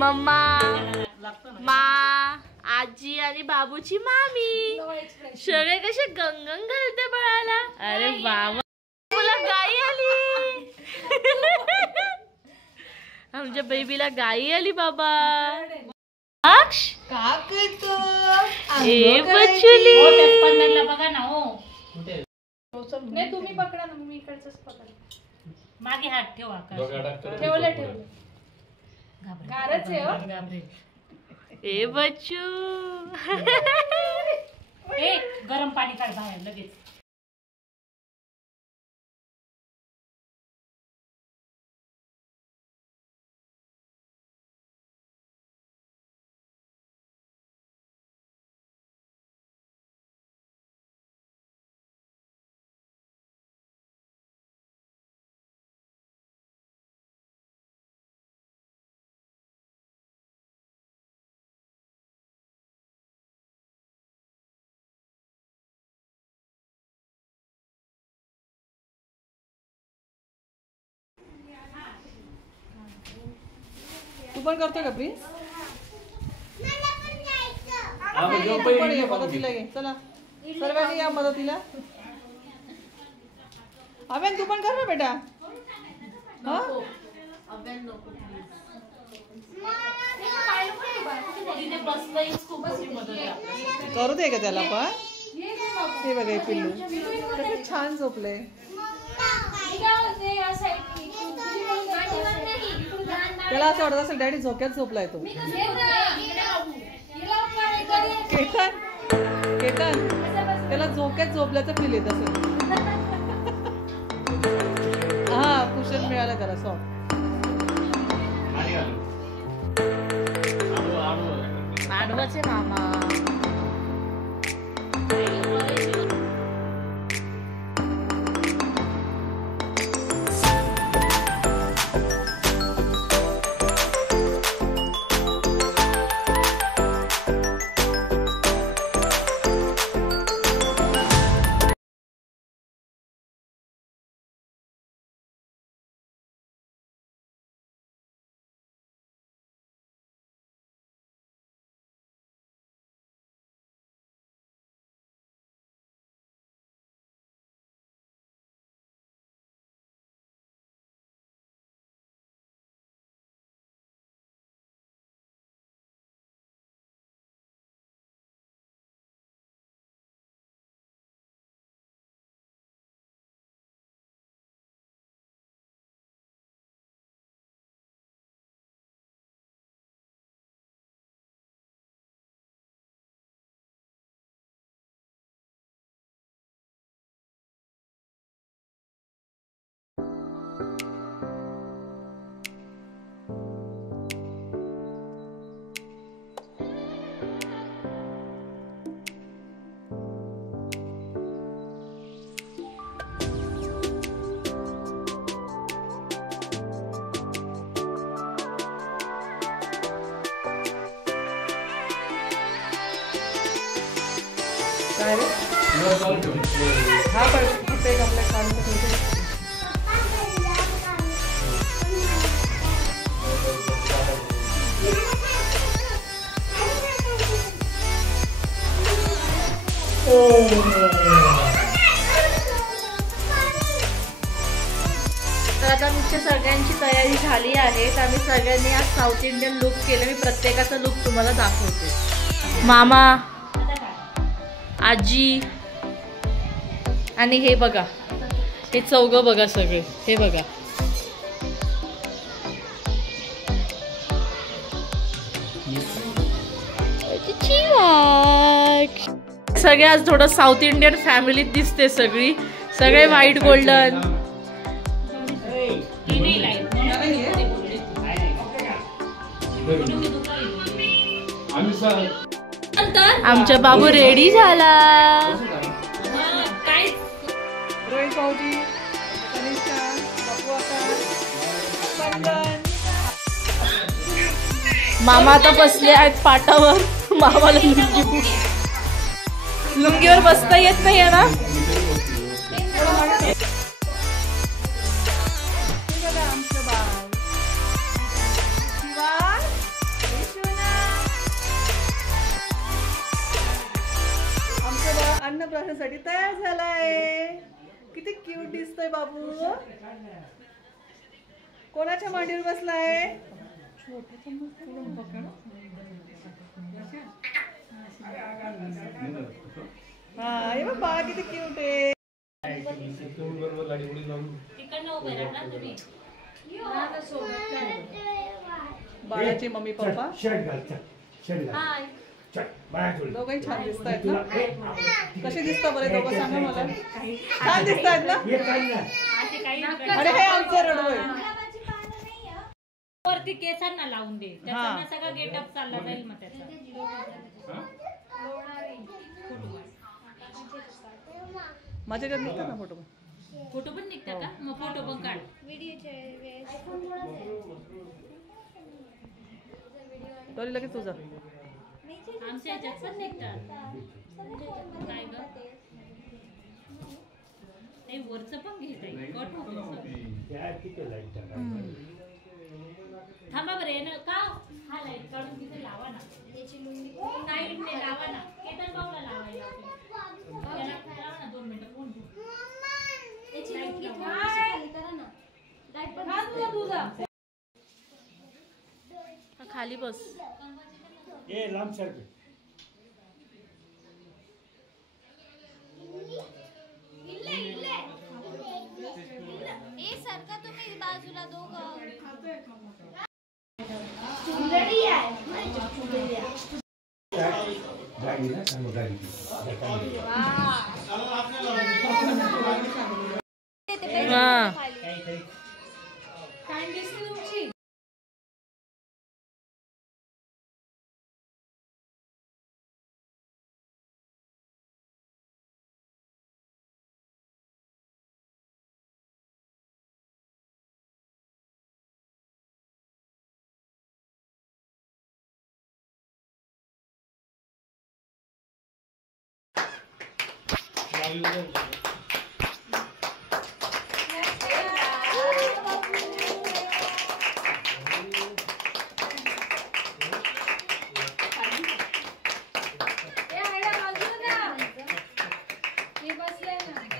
Mamma, मा, आजी आणि बाबूची मामी सगळे कसे गंगन घालते बाळाला. अरे बाबा, तुला गाई आली. आमच्या बेबीला गाई आली बाबा. अक्ष का करतो ए बचुली. बघा ना. हो नाही तुम्ही पकडा ना, मी इकडचंच पकडा. मागे हात ठेवा. ठेवलं गारच आहे हो. घाबरेल. ए बच्चू. ए गरम पाणी काढ बाहेर लगेच. तू पण करतो का प्रिन्स? मदतीला ये. चला सर्वांनी या मदतीला. अभ्यान तू पण कर ना बेटा. करू दे का त्याला पण. हे बघा हे पिल्लू किती छान झोपले. त्याला असं वाटत असेल डॅडी झोक्यात झोपलाय तो. केतन केतन त्याला झोक्यात झोपल्याचं फील येत असेल. हा कुशन मिळालं त्याला सॉफ्ट. आडवाचे मामा. काय रे हा पण कुठे आपल्या काढून तर आता आमच्या सगळ्यांची तयारी झाली आहे. तर आम्ही सगळ्यांनी आज साऊथ इंडियन लुक केलं. मी प्रत्येकाचा लुक तुम्हाला दाखवते. मामा, आजी आणि हे बघा, हे चौघं बघा सगळे. हे बघा सगळे आज थोडं साऊथ इंडियन फॅमिलीत दिसते सगळी. सगळे व्हाईट गोल्डन. आमचा बाबू रेडी झाला. रोहित भाऊजी, कनिष्ठा, बापू आका, मामा आता बसले आहेत पाटावर. मामाला लुंगीवर बसता येत नाही ना. अन्नप्राशनासाठी तयार झालाय. किती क्यूट दिसतोय बाबू. कोणाच्या मांडीवर बसलाय? हा हे बघ बाळा किती क्यूट आहे. बाळाची मम्मी पप्पा दोघंही छान दिसत आहेत ना. कसे दिसतात बरे दोघं सांगा मला. छान दिसत आहेत ना. अरे हे आमचं रडवय. वरती केसांना लावून दे. त्याचा सगळा गेटअप चालला जाईल मग त्याचा. माझ्याकडे निघतात ना फोटो. फोटो पण निघतात का? मग फोटो पण काढ. तरी लगेच तुझा. आमच्या ह्याच्यात पण निघतात. काय ग? नाही वरचं पण घेत आहे. कट होतो. थांबा बरे ना का? हा लाईट काढून तिथे लावा ना. लाईट ने लावा ना. केतन भाऊला लावायला. लावा ना 2 मिनिटं फोन ठेव. खाली बस. ए लांब सर. सारखा तुम्ही बाजूला दोघं.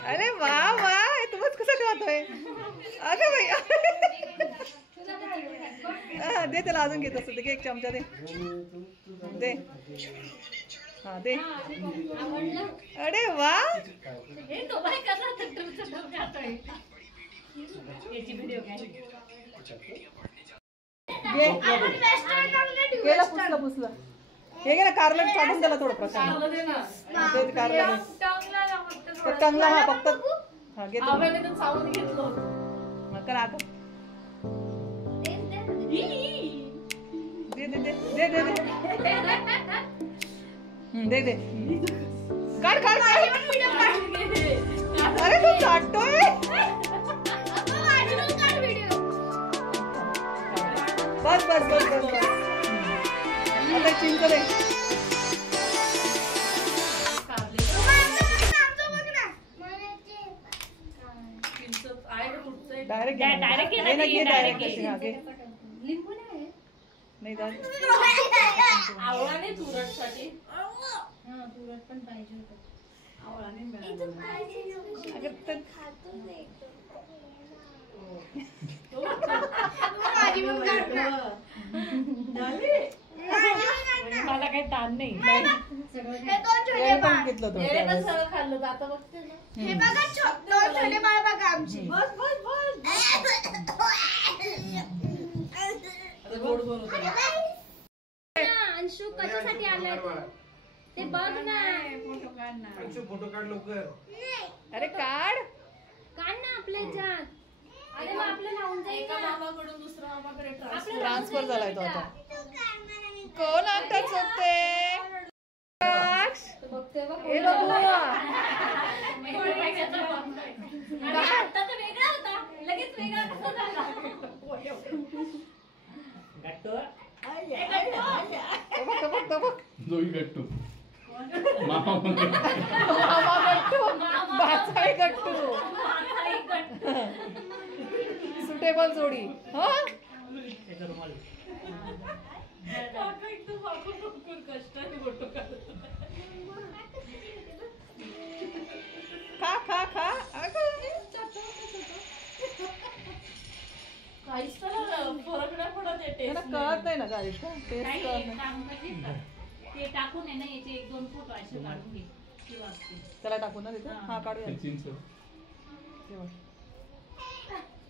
अरे वा वा तुम्हाला कसं खातोय. अरे भैया दे त्याला अजून घेत असत. घे एक चमचा दे. दे हा दे. अरे वा केला पुसला पुसला. हे गे ना कारलं काढून त्याला थोडं प्रकार. टंगला हा फक्त. हा घेतो कर आता. दे दे दे दे दे दे दे. काढ काढ. अरे तू चाटतोय. बस बस बस बस बस. आता चिंच दे. डायरेक्ट लिंबू नाही नाही आवळा नाही तुरटसाठी. तुरट पण पाहिजे होतं. आवळा नाही मला काही ताण नाही. सगळं खाल्लं आता बघते ना. हे बघा छोटे बाळ बघा आमची. बस बस बस. गोड गोड होतं. अंशू कशासाठी आलाय ते बघ ना. फोटो काढ ना. फोटो काढ लवकर. अरे काढ. काढ ना आपल्या ह्याच्यात. अरे मग आपलं लावून जाईल एका ना. मामाकडून दुसऱ्या मामाकडे ट्रान्सफर झालाय तो आता. कोण अंतर चुकते. बघते बघ. हे बघू. आता तर वेगळा होता. लगेच वेगळा कसा झाला? जोई गट्टू. मामा गट्टू. भाचाई गट्टू. सुटेबल जोडी. हा कष्ट आहे फोटो काढ. आहे ना गारिष्का ते काही एक काम करते का? ते टाकून आहे ना याचे 1-2 फोटो असे काढून घे किंवा त्याला टाकू ना तिथे हा काढूया चिंच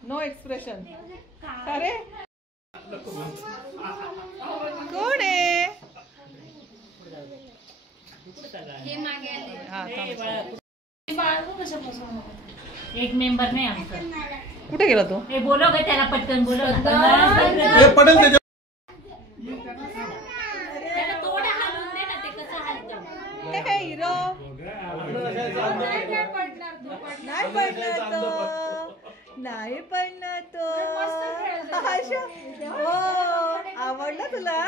नो एक्सप्रेशन अरे कोण आहे हे मागे आले हा थांब. एक मेंबर नाही आमचा. कुठे गेला तो हे बोलव ग त्याला पटकन बोलव ना. पडेल त्याच्या त्याला थोडं हलवून दे ना ते कसं हलतं. हे काय हिरो नाही पडणार तो नाही पडणार तो अच्छा. हो आवडला तुला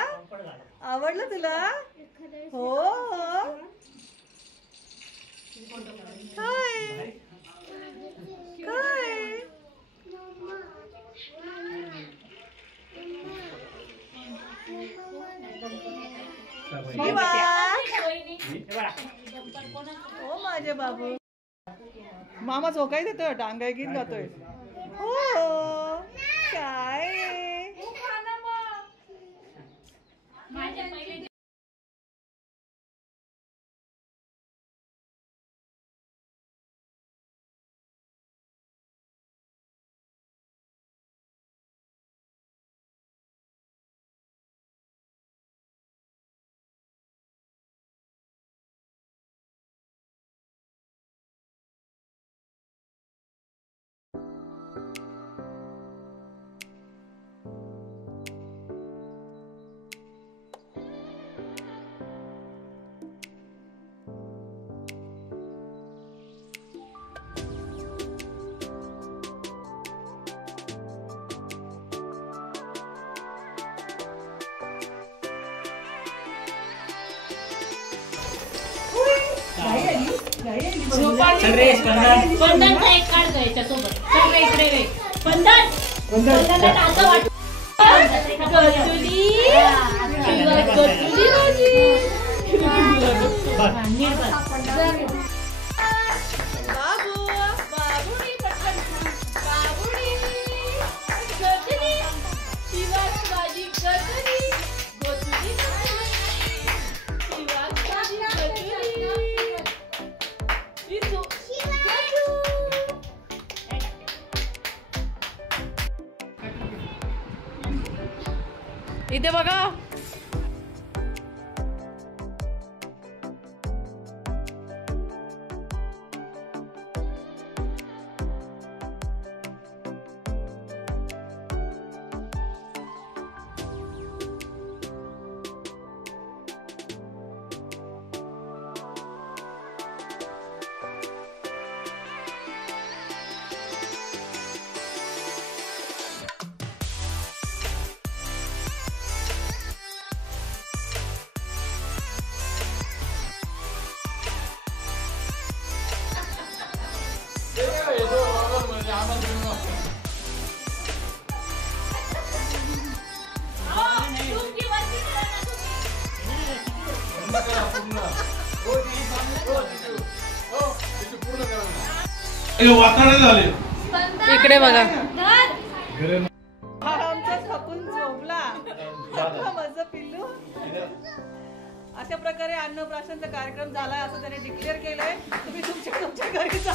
आवडलं तुला हो काय काय हो माझे बाबू मामा झोकाई देतोय टांगाय गीत गातोय हो काय माझ्या पहिले पंधनचा एक काढ गं याच्यासोबत. चल रे इकडे रे. पंधन. पंधनला असं वाटतं. नीट बस. बाबू बाबूनी पटकन बाबूनी गजनी शिवास माझी गजनी गोचुनी शिवास माझी गजनी इथो इथे बघा इकडे बघा आमचा थकून झोपला माझं पिल्लू. अशा प्रकारे अन्नप्राशनचा कार्यक्रम झालाय असं त्याने डिक्लेअर केलंय. तुम्ही तुमच्या घरी जा.